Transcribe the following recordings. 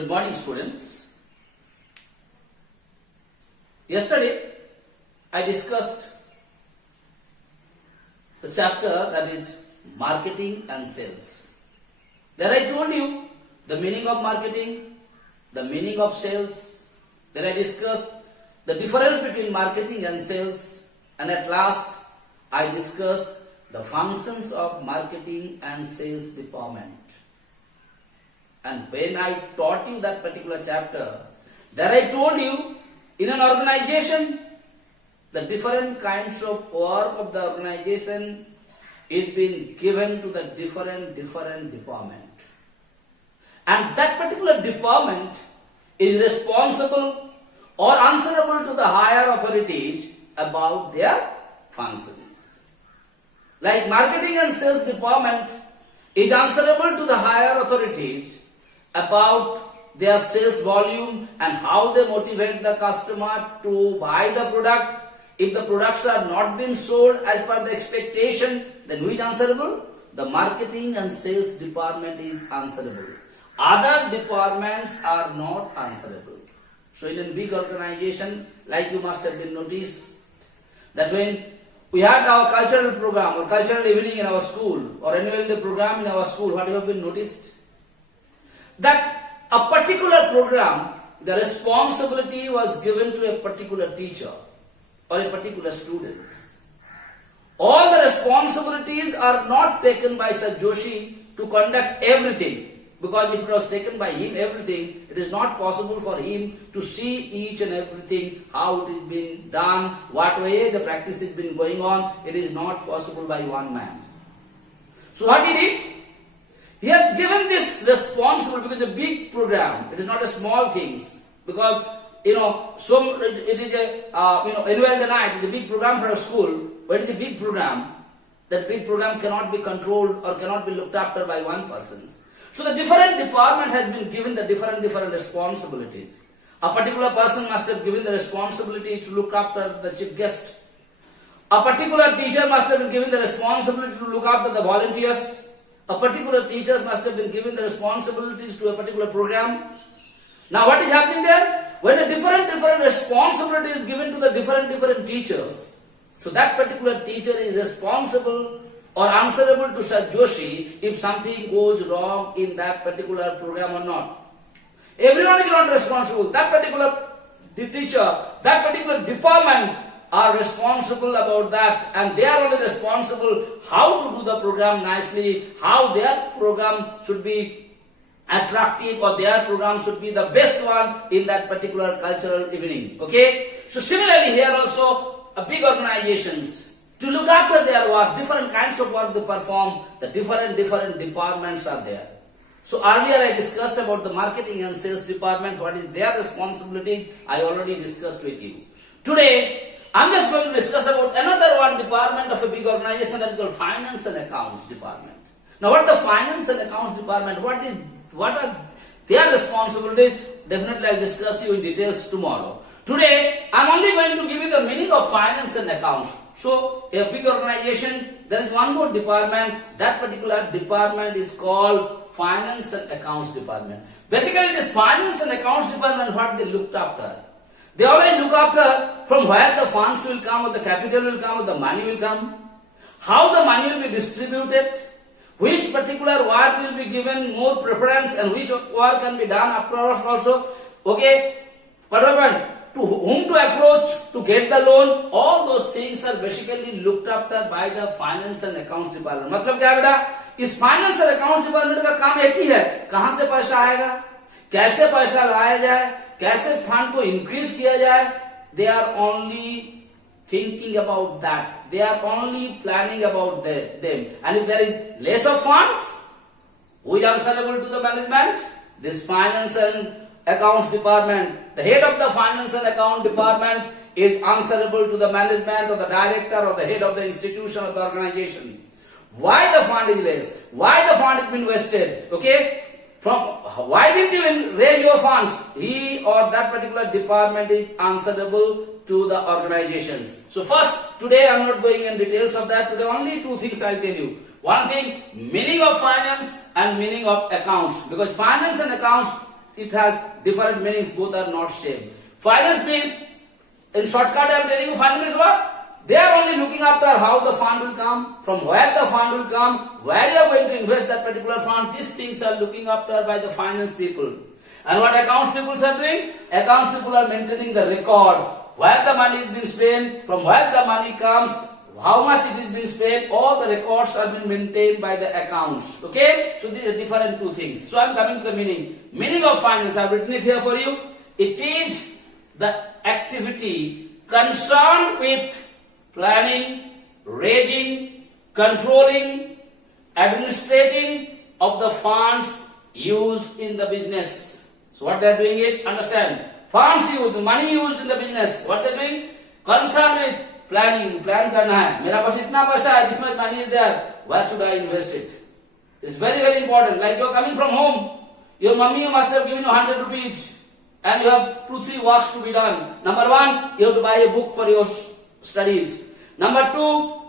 Good morning, students. Yesterday, I discussed the chapter that is marketing and sales. There I told you the meaning of marketing, the meaning of sales. Then I discussed the difference between marketing and sales. And at last, I discussed the functions of marketing and sales department. And when I taught you that particular chapter, there I told you, in an organization, the different kinds of work of the organization is being given to the different department. And that particular department is responsible or answerable to the higher authorities about their functions. Like marketing and sales department is answerable to the higher authorities about their sales volume and how they motivate the customer to buy the product. If the products are not being sold as per the expectation, then who is answerable? The marketing and sales department is answerable. Other departments are not answerable. So in a big organization, like you must have been noticed, that when we had our cultural program or cultural evening in our school or annual day program in our school, what you have been noticed? That a particular program, the responsibility was given to a particular teacher or a particular student. All the responsibilities are not taken by Sir Joshi to conduct everything, because if it was taken by him everything, it is not possible for him to see each and everything, how it is being done, what way the practice is been going on. It is not possible by one man. So what he did? He had given this responsibility, because it's a big program. It is not a small things. Because, so it is a, annual day night, it is a big program for a school, but it is a big program. That big program cannot be controlled or cannot be looked after by one person. So the different department has been given the different responsibilities. A particular person must have given the responsibility to look after the chief guest. A particular teacher must have been given the responsibility to look after the volunteers. A particular teacher must have been given the responsibilities to a particular program. Now what is happening there? When a different responsibility is given to the different teachers, so that particular teacher is responsible or answerable to Sir Joshi if something goes wrong in that particular program or not. Everyone is not responsible. That particular teacher, that particular department are responsible about that, and they are only responsible how to do the program nicely, how their program should be attractive or their program should be the best one in that particular cultural evening. Okay? So similarly here also, a big organizations, to look after their work, different kinds of work they perform, the different departments are there. So earlier I discussed about the marketing and sales department, what is their responsibility, I already discussed with you. Today, I'm just going to discuss about another one department of a big organization, that is called finance and accounts department. Now what the finance and accounts department, what are their responsibilities? Definitely I'll discuss you in details tomorrow. Today, I'm only going to give you the meaning of finance and accounts. So, a big organization, there is one more department. That particular department is called finance and accounts department. Basically, this finance and accounts department, what they looked after? They always look after from where the funds will come, or the capital will come, or the money will come, how the money will be distributed, which particular work will be given more preference, and which work can be done across also. Okay, what happened? To whom to approach to get the loan, all those things are basically looked after by the finance and accounts department. मतलब क्या बेटा, इस finance and accounts department का काम एक ही है, कहाँ से पैसा आएगा, कैसे पैसा लाया जाए, कैसे फंड को इंक्रीज किया जाए. They are only thinking about that. They are only planning about them. And if there is less of funds, who is answerable to the management? This finance and accounts department. The head of the finance and account department is answerable to the management or the director or the head of the institution or the organizations. Why the fund is less? Why the fund has been wasted? Okay? Why didn't you raise your funds? He or that particular department is answerable to the organizations. So first, today I am not going in details of that. Today only two things I will tell you. One thing, meaning of finance and meaning of accounts. Because finance and accounts it has different meanings, both are not same. Finance means, in shortcut I am telling you, finance means what? They are only looking after how the fund will come, from where the fund will come, where you are going to invest that particular fund. These things are looking after by the finance people. And what accounts people are doing? Accounts people are maintaining the record, where the money is being spent, from where the money comes, how much it is being spent. All the records are being maintained by the accounts. Okay? So these are different two things. So I am coming to the meaning. Meaning of finance, I have written it here for you. It is the activity concerned with planning, raising, controlling, administrating of the funds used in the business. So what they are doing it, understand. Funds used, money used in the business. What they are doing? Concerned with planning, plan करना है. मेरा पास इतना पैसा है, this much money is there. Where should I invest it? It's very, very important. Like you are coming from home, your mummy must have given you 100 rupees and you have 2-3 works to be done. Number one, you have to buy a book for your studies. Number two,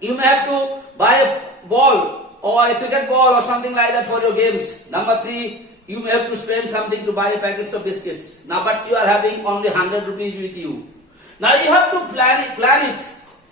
you may have to buy a ball or a cricket ball or something like that for your games. Number three, you may have to spend something to buy a packet of biscuits. Now, but you are having only 100 rupees with you. Now you have to plan it.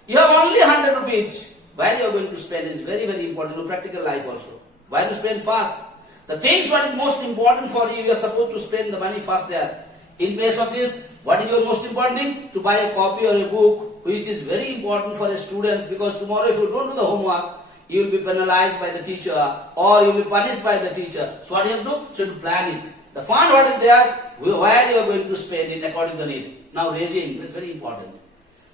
You have only 100 rupees. Where you are going to spend is very, very important to practical life also. Why to spend fast? The things what is most important for you, you are supposed to spend the money fast there. In place of this, what is your most important thing? To buy a copy or a book, which is very important for the students, because tomorrow if you don't do the homework, you will be penalized by the teacher or you will be punished by the teacher. So what you have to do? So to plan it. The fund what is there, where you are going to spend it according to need. Now raising is very important.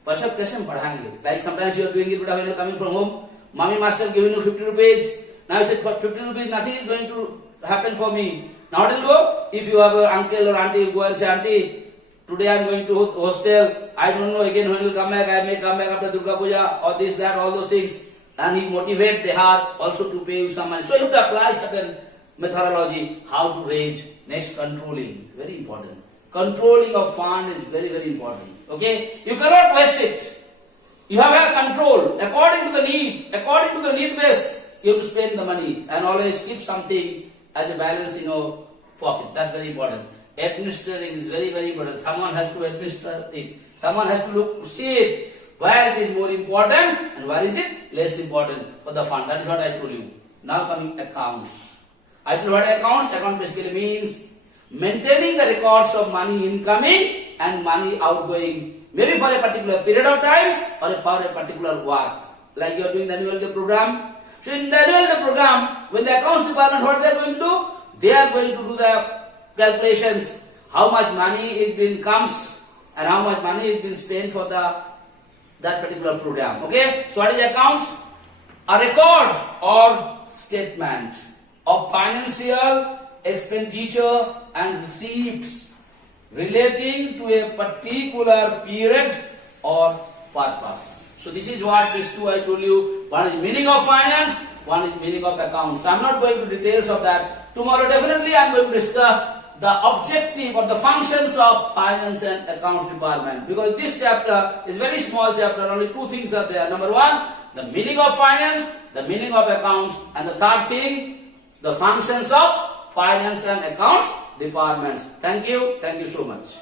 Perception बढ़ाएंगे. Like sometimes you are doing it, but when you are coming from home, mommy must have given you 50 rupees. Now you said for 50 rupees nothing is going to happen for me. Now what will you go? If you have an uncle or auntie, you go and say, auntie, today I am going to hostel. I don't know again when will come back. I may come back after Durga Puja or this, that, all those things. And he motivate the heart also to pay you some money. So you have to apply certain methodology, how to raise. Next, controlling, very important. Controlling of fund is very, very important. Okay, you cannot waste it. You have a control according to the need base. You have to spend the money and always keep something as a balance in your pocket. That's very important. Administering is very, very important. Someone has to administer it. Someone has to look to see it. Where it is more important and where is it less important for the fund. That is what I told you. Now coming accounts. I told you what accounts. Account basically means maintaining the records of money incoming and money outgoing. Maybe for a particular period of time or for a particular work. Like you are doing the annual day program. So in the annual day program, when the accounts department, what they are going to do? They are going to do the calculations. How much money is being comes and how much money is being spent for that particular program. Okay? So what is accounts? A record or statement of financial expenditure and receipts relating to a particular period or purpose. So this is what these two I told you. One is meaning of finance, one is meaning of accounts. So I am not going to details of that. Tomorrow definitely I am going to discuss the objective or the functions of finance and accounts department. Because this chapter is very small chapter, only two things are there. Number one, the meaning of finance, the meaning of accounts, and the third thing, the functions of finance and accounts departments. Thank you so much.